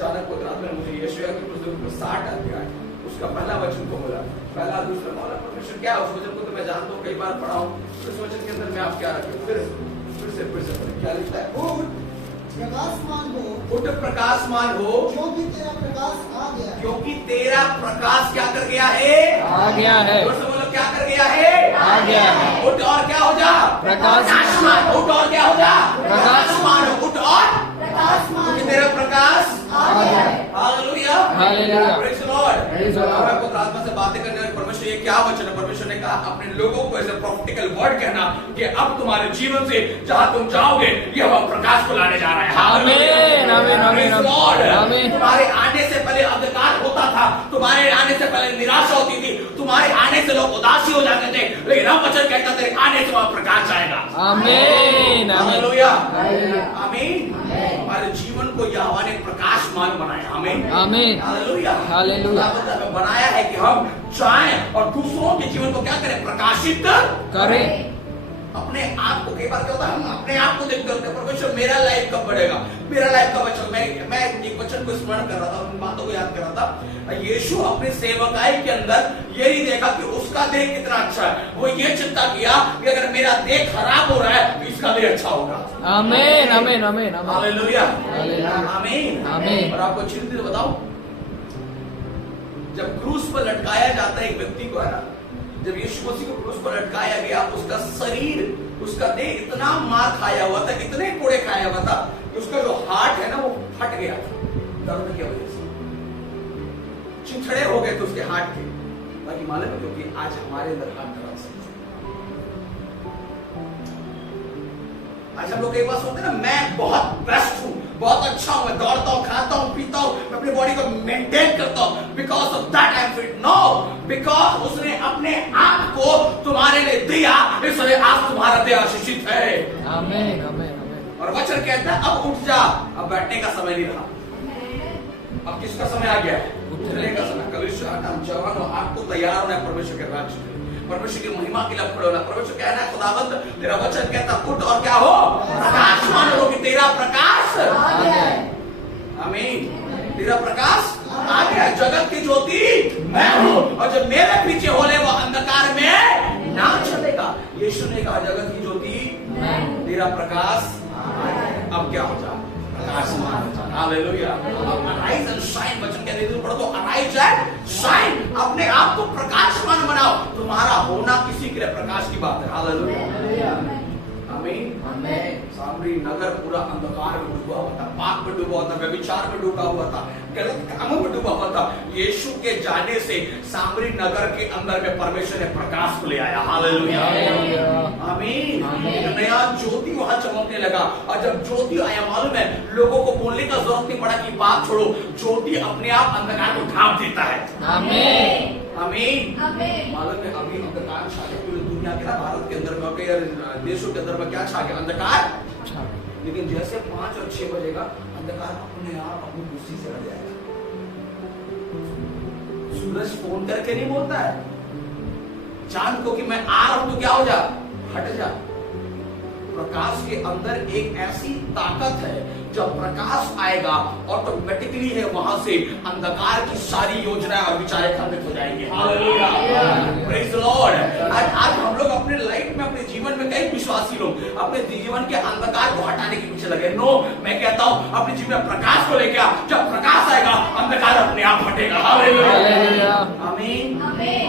अचानक पवित्र आत्मा ने मुझे यशायाह की पुस्तक में 60 अध्याय उसका पहला वचन को बोला, पहला दूसरा बोला। परमेश्वर क्या उस वचन को तो मैं जानता हूँ, कई बार पढ़ा हूँ। उस वचन के अंदर मैं आप क्या रखे, फिर से पढ़ें। क्या लिखता है? प्रकाशमान हो, उठ प्रकाशमान हो, क्योंकि तेरा प्रकाश आ गया, क्योंकि तेरा प्रकाश क्या कर गया है? आ गया है। जोर से बोलो, क्या कर गया है? आ गया है। उठ और क्या हो जा? प्रकाशमान। उठ और क्या हो जा? प्रकाशमान। उठ और प्रकाशमान, क्योंकि तेरा प्रकाश आ गया है। Hallelujah, hallelujah. Praise the Lord. Praise the Lord. मैं पवित्र आत्मा से बातें करने वाले परमेश्वर, ये क्या वचन है? परमेश्वर ने कहा अपने लोगों को ऐसे प्रॉफिटिकल वर्ड कहना कि अब तुम्हारे जीवन से जहां तुम जाओगे ये वह प्रकाश को लाने जा रहा है। आमीन, आमीन, आमीन, प्रेज़ द लॉर्ड। आमीन। तुम्हारे आने से पहले अंधकार होता था, तुम्हारे आने से पहले निराशा होती थी, तुम्हारे आने से लोग उदासी हो जाते थे, लेकिन अब वचन कहता तेरे आने से वह प्रकाश आएगा। आमीन, आमीन, हालेलुया, हालेलुया। आमीन। हमारे जीवन को यहोवा ने प्रकाशमान बनाया। आमीन, आमीन, हालेलुया, हालेलुया। खुदावंद हमें बनाया है कि हम जाएं और दूसरों के जीवन को क्या करें? प्रकाशित करें। अपने आप को। कई बार क्या होता है, हम अपने आप को देख करते हैं परमेश्वर मेरा लाइफ कब बढ़ेगा, मेरा लाइफ कब अच्छा। मैं एक वचन को स्मरण कर रहा था, उन बातों को याद कर रहा था। यीशु अपने सेवकाई के अंदर ये नहीं देखा कि उसका देह कितना अच्छा है, वो ये चिंता किया कि अगर मेरा देह खराब हो रहा है तो इसका देह अच्छा होगा। आमीन, आमीन, आमीन, आमीन। Hallelujah, hallelujah. आमीन, आमीन। और आपको चिंतित बताऊं, जब क्रूस पर लटकाया जाता है एक व्यक्ति को, है ना, जब यीशु मसीह को क्रूस पर लटकाया गया, उसका शरीर, उसका देह इतना मार खाया हुआ था, इतने कोड़े खाया हुआ था कि उसका जो हार्ट है ना वो फट गया था दर्द की वजह से, चिंचड़े हो गए थे उसके हार्ट के। बाकी मालूम है क्योंकि आज हमारे अंदर हार्ट खराब है। आज हम लोग एक बात सोचते हैं ना, मैं बहुत बेस्ट हूं, बहुत अच्छा हूं, मैं दौड़ता हूं, खाता हूं, पीता हूं, मैं अपनी बॉडी को मेंटेन करता हूं, because of that I am fit. No, because उसने अपने आप को तुम्हारे लिए दिया, इसलिए आज तुम्हारा देह आशीषित है। आमीन, आमीन, आमीन। और वचन कहता है अब उठ जा, अब बैठने का समय नहीं रहा, अब किसका समय आ गया है? उठने का समय। कलीसिया हम जवान हो, आपको तैयार होना है परमेश्वर के राज्य के लिए, परमेश्वर की महिमा के लिए खड़े होना। परमेश्वर कहना है खुदावंद तेरा वचन कहता उठ और क्या हो? प्रकाशमान हो, कि तेरा प्रकाश आ गया है। आमीन, तेरा प्रकाश आ गया। जगत की ज्योति मैं हूं, और जब मेरे पीछे होले वो अंधकार में ना चलेगा। यीशु ने कहा जगत की ज्योति तेरा प्रकाश अब क्या हो जा? प्रकाशमान हो जा। हालेलुया। अब अराइज एंड शाइन वचन कहते हैं, पढ़ो तो अराइज एंड शाइन, अपने आप को प्रकाशमान बनाओ। तुम्हारा होना किसी के लिए प्रकाश की बात है। हालेलुया, आमीन, आमीन। सामरी नगर पूरा अंधकार में डूबा हुआ था, पाप में डूबा हुआ था, व्यभिचार में डूबा हुआ था, गलत कामों में डूबा हुआ था। यीशु के जाने से सामरी नगर के अंदर में परमेश्वर ने प्रकाश को ले आया। हालेलुया, आमीन। एक नया ज्योति वहां चमकने लगा, और जब ज्योति आया, मालूम है लोगों को बोलने का जरूरत नहीं पड़ा कि बात छोड़ो, ज्योति अपने आप अंधकार को ढांप देता है। आमीन, आमीन, मालूम है अभी अंधकार छा गया पूरी दुनिया के ना, भारत के अंदर में, देशों के अंदर में क्या छा गया? अंधकार। लेकिन जैसे 5 और 6 बजेगा अंधकार अपने आप अपनी कुर्सी से हट जाएगा। सूरज फोन करके नहीं बोलता है चांद को कि मैं आ रहा हूं, तो क्या हो जा? हट जा। प्रकाश के अंदर एक ऐसी ताकत है, जब प्रकाश आएगा ऑटोमेटिकली है वहां से अंधकार की सारी योजनाएं और विचारें खंडित हो जाएंगे। Hallelujah, praise the Lord. आज हम लोग अपने लाइफ में, अपने जीवन में, कई विश्वासी लोग अपने जीवन के अंधकार को हटाने के पीछे लगे। नो, मैं कहता हूं अपने जीवन में प्रकाश को लेकर आ। जब प्रकाश आएगा अंधकार अपने आप हटेगा। हालेलुया, आमीन।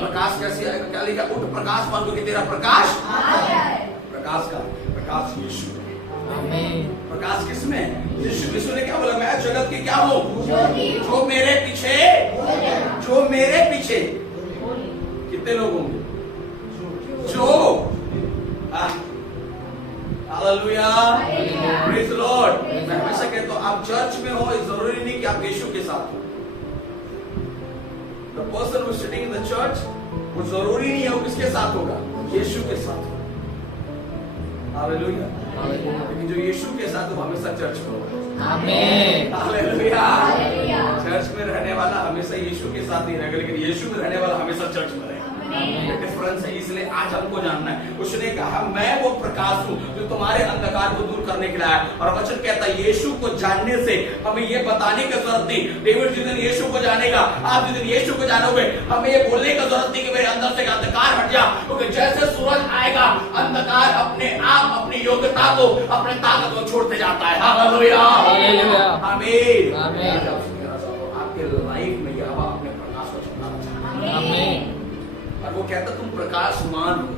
प्रकाश कैसे आएगा? क्या लेगा? उठ प्रकाश मान, क्योंकि तेरा प्रकाश आ गया है। प्रकाश का प्रकाश यीशु है। आमीन। प्रकाश किसमें? यीशु। यीशु ने क्या बोला? मैं जगत की क्या हूं? जो मेरे पीछे, जो मेरे पीछे। कितने लोग होंगे? जो। Hallelujah, praise the Lord. मैं हमेशा कहता हूं आप चर्च में हो, जरूरी नहीं कि आप यीशु के साथ हो। The person who is sitting in the church, वो जरूरी नहीं है वो किसके साथ होगा? यीशु के साथ होगा। हालेलुया, लेकिन जो यीशु के साथ वो हमेशा चर्च में होगा। आमीन, हालेलुया। चर्च में रहने वाला हमेशा यीशु के साथ नहीं रहेगा, लेकिन यीशु में रहने वाला हमेशा चर्च में रहेगा। ये डिफरेंस है, इसलिए आज हमको जानना है। उसने कहा मैं वो प्रकाश हूँ जो तुम्हारे अंधकार को दूर करने के लिए आया। और वचन कहता है यीशु को जानने से हमें ये बताने की जरूरत नहीं। डेविड जिस दिन यीशु को जानेगा, आप जिस दिन यीशु को जानोगे, हमें ये बोलने की जरूरत नहीं कि मेरे अंदर से अंधकार हट जा, क्योंकि जैसे सूरज आएगा अंधकार अपने आप अपनी योग्यता को, अपने ताकत को छोड़ते जाता है। हालेलुया, आमीन, आमीन। आपके लाइफ में यहोवा अपने प्रकाश को छुपाना चाहता है। आमीन। और वो कहता तुम प्रकाशमान हो।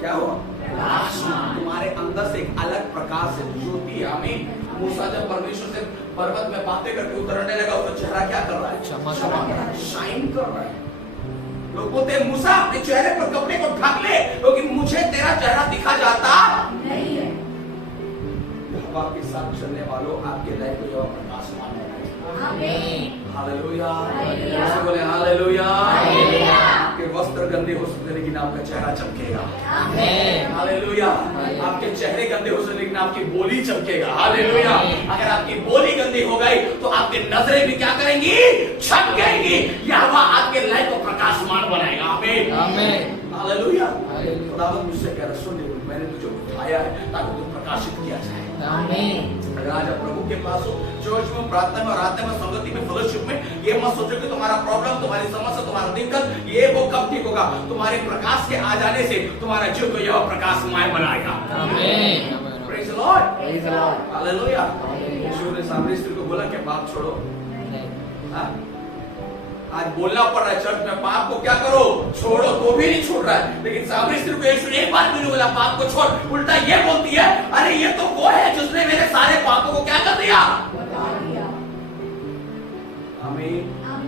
क्या हो? प्रकाशमान। तुम्हारे अंदर से एक अलग प्रकाश है, ज्योति है। आमीन। मूसा जब परमेश्वर से पर्वत में बातें करके उतरने लगा, उसका चेहरा क्या कर रहा है? चमक रहा है, शाइन कर रहा है। लोग बोलते हैं मूसा अपने चेहरे पर कपड़े को ढक ले, क्योंकि मुझे तेरा चेहरा दिखा जाता नहीं है। यहोवा के साथ चलने वालों आपके लाइफ को यहोवा प्रकाशमान बनाएगा। आमीन। Hallelujah, hallelujah. ऐसे बोले हालेलुया। हालेलुया। आपके वस्त्र गंदे हो सकते लेकिन आपका चेहरा चमकेगा। आमीन। हालेलुया। आपके चेहरे गंदे हो सकते लेकिन आपकी बोली चमकेगा। हालेलुया। अगर आपकी बोली गंदी हो गई तो आपकी नजरें भी क्या करेंगी? चमकेंगी। यहोवा आपके लाइफ को प्रकाशमान बनाएगा। आमीन, आमीन। हालेलुया। हालेलुया। खुदावंद मुझसे कह रहा सुन ले, मैंने तुझे उठाया है ताकि तू प्रकाशित किया जाए। आमीन। अगर आज आप प्रभु के पास हो, चर्च में, प्रार्थना में, आराधना में, संगति में, फेलोशिप में, ये मत सोचो कि तुम्हारा प्रॉब्लम, तुम्हारी समस्या, तुम्हारा दिक्कत ये वो कब ठीक होगा। तुम्हारे प्रकाश के आ जाने से तुम्हारा जीव को यह प्रकाशमय बनाएगा। आमीन। Praise the Lord, praise the Lord. Hallelujah. Hallelujah. यीशु ने सामरी स्त्री को बोला कि बात छोड़ो। नहीं। हाँ? आज बोलना पड़ रहा है चर्च में, पाप को क्या करो? छोड़ो, तो भी नहीं छोड़ रहा है। लेकिन सामरी स्त्री को यीशु ने एक बात भी नहीं बोला पाप को छोड़, उल्टा ये बोलती है अरे ये तो वो है जिसने मेरे सारे पापों को क्या कर दिया? हमें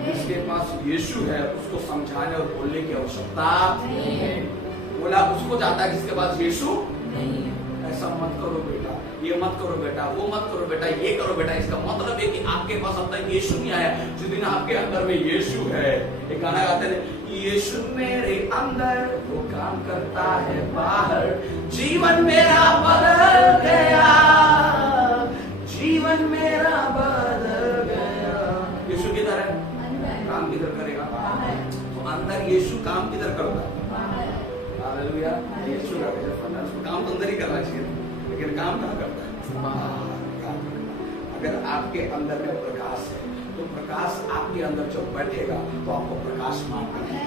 जिसके पास यीशु है उसको समझाने और बोलने की आवश्यकता नहीं है। बोला उसको जाता है जिसके पास यीशु नहीं है। ऐसा मत करो बेटा, ये मत करो बेटा, वो मत करो बेटा, ये करो बेटा। इसका मतलब है कि आपके पास अब तक यीशु नहीं आया। जिस दिन आपके अंदर में यीशु है, एक गाना गाते हैं, यीशु मेरे अंदर वो काम करता है बाहर, जीवन मेरा बदल गया, जीवन मेरा बदल गया। यीशु किधर है? काम किधर करेगा? तो अंदर यीशु काम किधर करता है? हालेलुया। यीशु का काम तो अंदर ही करना चाहिए, लेकिन काम कहाँ करता है? बाहर। अगर आपके अंदर में प्रकाश है तो प्रकाश आपके अंदर जब बैठेगा तो आपको प्रकाशमान बनेगा।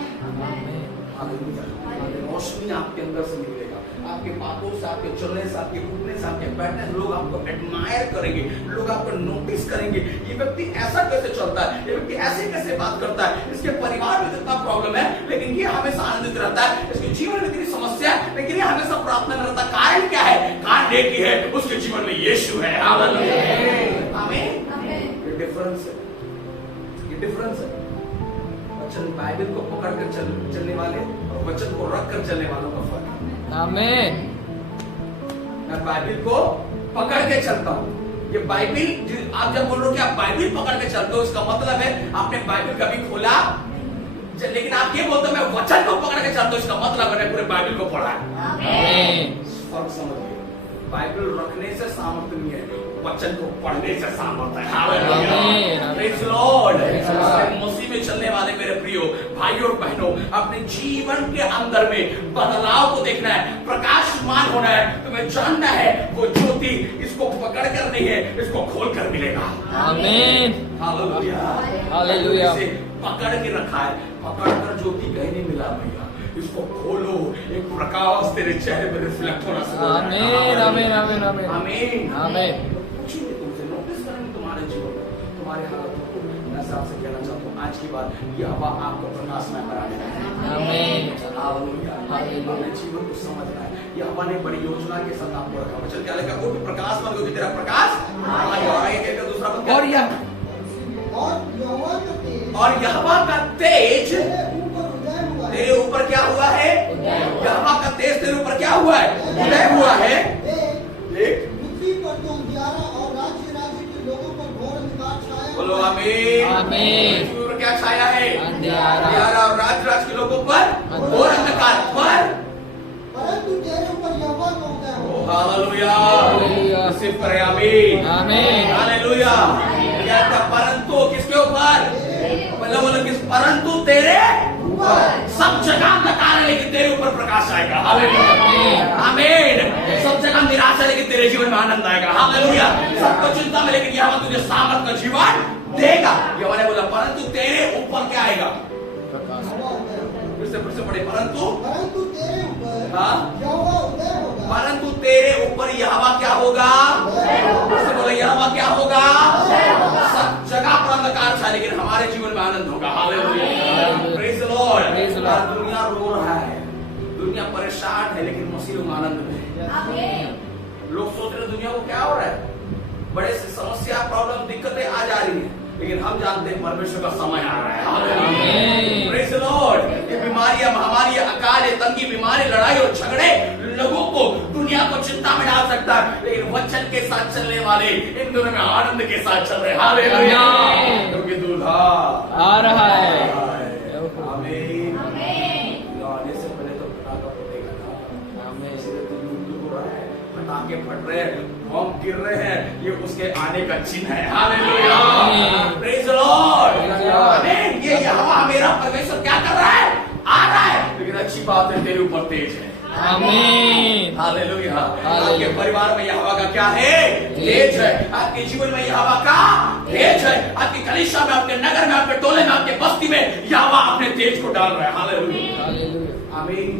रोशनी आपके अंदर से निकलेगा। आपके बातों से, आपके चलने से, आपके उठने से, आपके बैठने से लोग आपको एडमायर करेंगे, लोग आपको नोटिस करेंगे। ये व्यक्ति ऐसा कैसे चलता है, ये व्यक्ति ऐसे कैसे बात करता है, इसके परिवार में कितना प्रॉब्लम है लेकिन ये हमेशा आनंदित रहता है, इसके जीवन में कितनी समस्या है लेकिन ये हमेशा प्रार्थना में रहता है। कारण क्या है? कारण एक ही है, उसके जीवन में यीशु है। हालेलुया, आमीन। ये डिफरेंस है, ये डिफरेंस है। वचन बाइबल को पकड़ कर चलने वाले और वचन को रख कर चलने वालों का फर्क है। आमीन। मैं बाइबल को पकड़ के चलता हूँ। ये बाइबल, आप जब बोल रहे हो कि आप बाइबल पकड़ के चलते हो, इसका मतलब है आपने बाइबल कभी खोला, लेकिन आप ये बोलते हो मैं वचन को पकड़ के चलता हूँ, इसका मतलब मैंने पूरे बाइबल को पढ़ा है। आमीन। फर्क समझिए, बाइबल रखने से सामर्थ्य नहीं है, वचन को पढ़ने से सामर्थ्य है। Hallelujah, praise the Lord. मसीह में चलने वाले मेरे प्रियो भाइयों और बहनों, अपने जीवन के अंदर में बदलाव को देखना है, प्रकाशमान होना है, तुम्हें जानना है वो ज्योति इसको पकड़ कर नहीं है, इसको खोल कर मिलेगा। आमीन। Hallelujah, hallelujah. इसे पकड़ के रखा है, पकड़ कर ज्योति कहीं नहीं मिला भैया, इसको खोलो, एक प्रकाश तेरे चेहरे में रिफ्लेक्ट होना शुरू हो जाएगा। आमीन। आमीन। आमीन। आमीन। आमीन। आमीन। पूछेंगे तुमसे, नोटिस करेंगे तुम्हारे जीवन में, तुम्हारे हालातों को। मैं आपसे कहना चाहता हूँ आज की बात, ये हवा आपको प्रकाशमय बनाने वाला है। आमीन। हालेलुया। हालेलुया। अपने जीवन को समझना है, ये हवा ने बड़ी योजना के साथ आपको रखा। वचन क्या लिखा? उठ प्रकाशमान क्योंकि तेरा प्रकाश आगे कहकर दूसरा पद और यह और यहोवा का तेज तेरे ऊपर उदय हुआ है। तेरे ऊपर क्या हुआ है? यहोवा का तेज तेरे ऊपर क्या हुआ है? उदय हुआ है। देख, पृथ्वी पर तो अंधियारा और राज्य राज्य के लोगों पर घोर अंधकार छाया हुआ बोलो है। आमीन। आमीन। पृथ्वी पर क्या छाया है? अंधियारा। अंधियारा और राज्य के लोगों पर घोर अंधकार पर, परंतु तेरे ऊपर यहोवा का उदय हुआ। हालेलुया। हालेलुया। सिर्फ पर आमीन। आमीन। हालेलुया। क्या परंतु किसके ऊपर? बोलो बोलो किस? परंतु तेरे ऊपर। सब जगह अंधकार है लेकिन तेरे ऊपर प्रकाश आएगा। हालेलुया, आमीन। सब जगह निराशा है लेकिन तेरे जीवन में आनंद आएगा। हालेलुया, सबको चिंता में लेकिन यहोवा तुझे सामर्थ का जीवन देगा। यहोवा ने बोला परंतु तेरे ऊपर क्या आएगा? फिर से पढ़े, परंतु तेरे ऊपर हाँ? यहोवा उदय होगा। परंतु तेरे ऊपर यहोवा क्या होगा? बोले यहोवा क्या होगा? सब जगह पर अंधकार था लेकिन हमारे जीवन में आनंद होगा। Hallelujah, praise the Lord. दुनिया रो रहा है, दुनिया परेशान है लेकिन मसीह में आनंद में है। लोग सोच रहे दुनिया को क्या हो रहा है, बड़े से समस्या, प्रॉब्लम, दिक्कतें आ जा रही हैं लेकिन हम जानते हैं परमेश्वर का समय आ रहा है। Hallelujah, praise the Lord. ये बीमारियां, महामारियां, अकाल, तंगी, बीमारी, लड़ाई और झगड़े लोगों को, दुनिया को चिंता में डाल सकता है लेकिन वचन के साथ चलने वाले इन दोनों में आनंद के साथ चल रहे हैं। हालेलुया, क्योंकि दूल्हा आ रहा है। आमीन, आने से पहले तो पटाखा फटेगा ना। आमीन, इसलिए तो युद्ध हो रहा है, पटाखे फट रहे हैं, बम गिर रहे हैं, ये उसके आने का चिन्ह है। Hallelujah, praise the Lord. आमीन। ये यहोवा मेरा परमेश्वर क्या कर रहा है? आ रहा है, लेकिन अच्छी बात है तेरे ऊपर तेज है। आमीन, हालेलुया। आपके परिवार में यहोवा का क्या है? तेज है। आपके जीवन में यहोवा का तेज है। आपकी कलीसिया में, आपके नगर में, आपके टोले में, आपके बस्ती में यहोवा अपने तेज को डाल रहा है। हालेलुया, आमीन।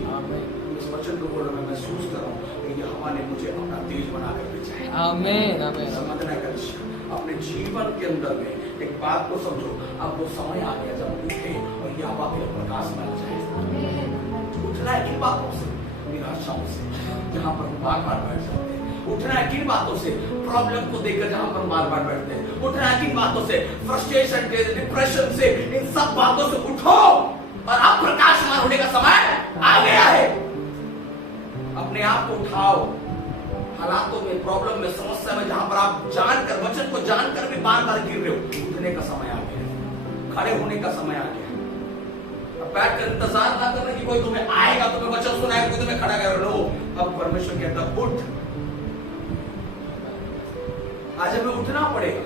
इस वचन को बोलना मैं महसूस कर रहा हूँ कि यहोवा ने मुझे अपना तेज बनाकर भेजा है। आमीन, आमीन। समझना है कलीसिया, अपने जीवन के अंदर में एक बात को समझो, अब वो समय आ गया जब उठे और यहोवा के प्रकाश में जाए। उठना है किन बातों से? निराशाओं से, जहां पर हम बार बार बैठ जाते हैं। उठना है किन बातों से? प्रॉब्लम को देखकर जहां पर बार बार बैठते हैं। उठना है किन बातों से? फ्रस्ट्रेशन के, डिप्रेशन से, इन सब बातों से उठो और अब प्रकाशमान होने का समय आ गया है। अपने आप को उठाओ। हालातों में, प्रॉब्लम में, समस्या में जहां पर आप जानकर, वचन को जानकर भी बार बार गिर रहे हो, उठने का समय आ गया, खड़े होने का समय आ गया। अब बैठ कर इंतजार ना करना कि कोई तुम्हें आएगा, तुम्हें वचन सुनाएगा, कोई तुम्हें खड़ा कर लो। अब परमेश्वर कहता उठ, आज हमें उठना पड़ेगा,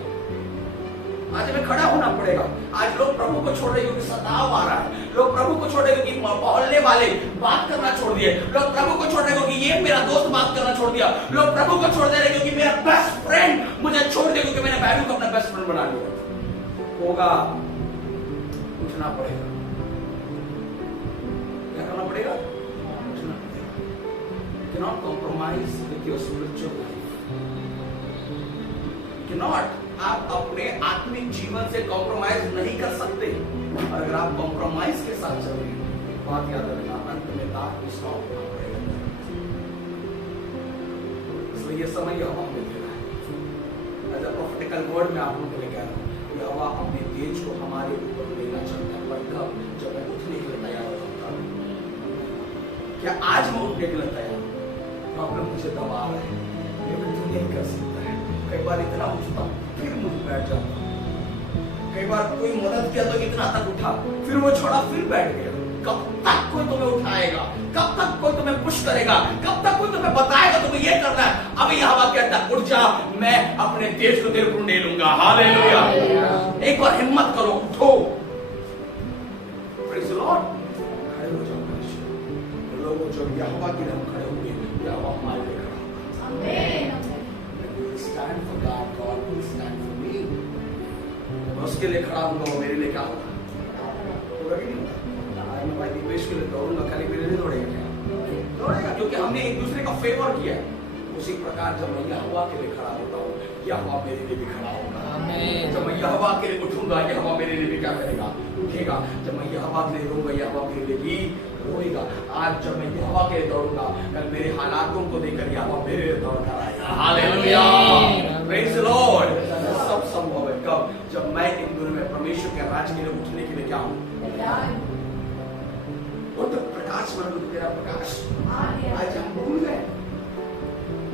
आज हमें खड़ा होना पड़ेगा। आज लोग प्रभु को छोड़ रहे क्योंकि सताव आ रहा है। लोग प्रभु को छोड़ रहे क्योंकि मोहल्ले वाले बात करना छोड़ दिए। लोग प्रभु को छोड़ रहे क्योंकि ये मेरा दोस्त बात करना छोड़ दिया। लोग प्रभु को छोड़ दे रहे क्योंकि मेरा बेस्ट फ्रेंड मुझे छोड़ दिया, क्योंकि मैंने बैरू को अपना बेस्ट फ्रेंड बना लिया। होगा, उठना पड़ेगा। क्या करना पड़ेगा? उठना पड़ेगा। You cannot compromise with your spiritual life. You cannot, आप अपने आत्मिक जीवन से कॉम्प्रोमाइज नहीं कर सकते। अगर आप कॉम्प्रोमाइज के साथ चलोगे, बात याद रखना, अंत में दाग उसका उठना पड़ेगा। इसलिए ये समय यहोवा हमें दे रहा है। एज अ प्रॉफिटिकल वर्ड में आप लोगों को कह रहा हूँ, यहोवा अपने तेज को हमारे ऊपर लेना चाहता है। पर कब? जब मैं उठने के लिए तैयार होता हूँ। क्या आज मैं उठने के लिए तैयार हूँ? प्रॉब्लम मुझे दबा रहा है, लेकिन तू नहीं कर सकता है। कई बार इतना उठता हूँ फिर मुझे बैठ जाता हूँ। कई बार कोई मदद किया तो इतना तक उठा, फिर वो छोड़ा, फिर बैठ गया। कब तक कोई तुम्हें उठाएगा? कब तक कोई तुम्हें पुश करेगा? कब तक कोई तुम्हें बताएगा तुम्हें ये करना है? अब यहोवा कहता है उठ जा, मैं अपने तेज को तेरे ऊपर ले लूंगा। हालेलुया, एक बार हिम्मत करो, उठो। Praise the Lord. खड़े हो जाओ लोगों, जब यहोवा के लिए हम खड़े होंगे, यहोवा हमारे लिए खड़ा होगा। आमीन। Stand for God, God will stand for me. मैं उसके लिए खड़ा हूँगा, वो मेरे लिए क्या होगा? होगा कि नहीं होगा? आज मैं भाई दीपेश के लिए दौड़ूंगा, खाली मेरे लिए दौड़ेगा क्या? दौड़ेगा, क्योंकि हमने एक दूसरे का फेवर किया है। उसी प्रकार जब मैं यहोवा के लिए खड़ा होता हूँ, यहोवा मेरे लिए भी खड़ा होगा। आमीन। जब मैं यहोवा के लिए उठूंगा, यहोवा मेरे लिए भी क्या करेगा? उठेगा। जब मैं यहोवा के लिए रोऊंगा, यहोवा मेरे लिए भी रोएगा। आज जब मैं यहोवा के लिए दौड़ूंगा, कल मेरे हालातों को देखकर यहोवा मेरे लिए दौड़ कर आएगा। Hallelujah, praise the Lord. सब संभव है कब? जब मैं इन दोनों में परमेश्वर के राज्य के लिए उठने के लिए क्या हूँ? उठ, प्रकाश बन, तेरा प्रकाश। आज हम भूल गए